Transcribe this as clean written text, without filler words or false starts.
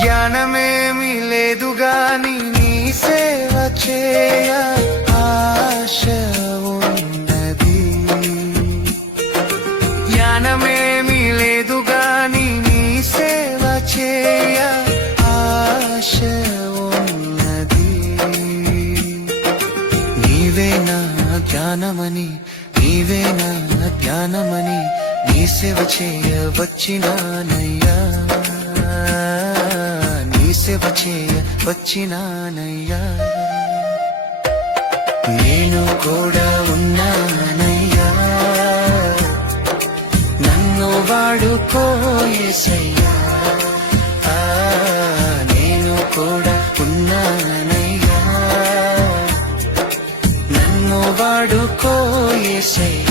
జ్ఞానమేమి లేదు గాని నీ సేవ చేయ ఆశ ఉన్నది. జ్ఞానమేమి లేదు గాని నీ సేవ చేయ ఆశ ఉన్నది. నీవే నా జ్ఞానమని, నీవే నా జ్ఞానమని నీ సేవ చేయ వచ్చినానయ్యా, నీ సేవ చేయ వచ్చినానయ్యా. నేను కూడా ఉన్నానయ్యా, నన్ను వాడుకో యేసయ్యా. నేను కూడా ఉన్నానయ్యా, నన్ను వాడుకో యేసయ్యా.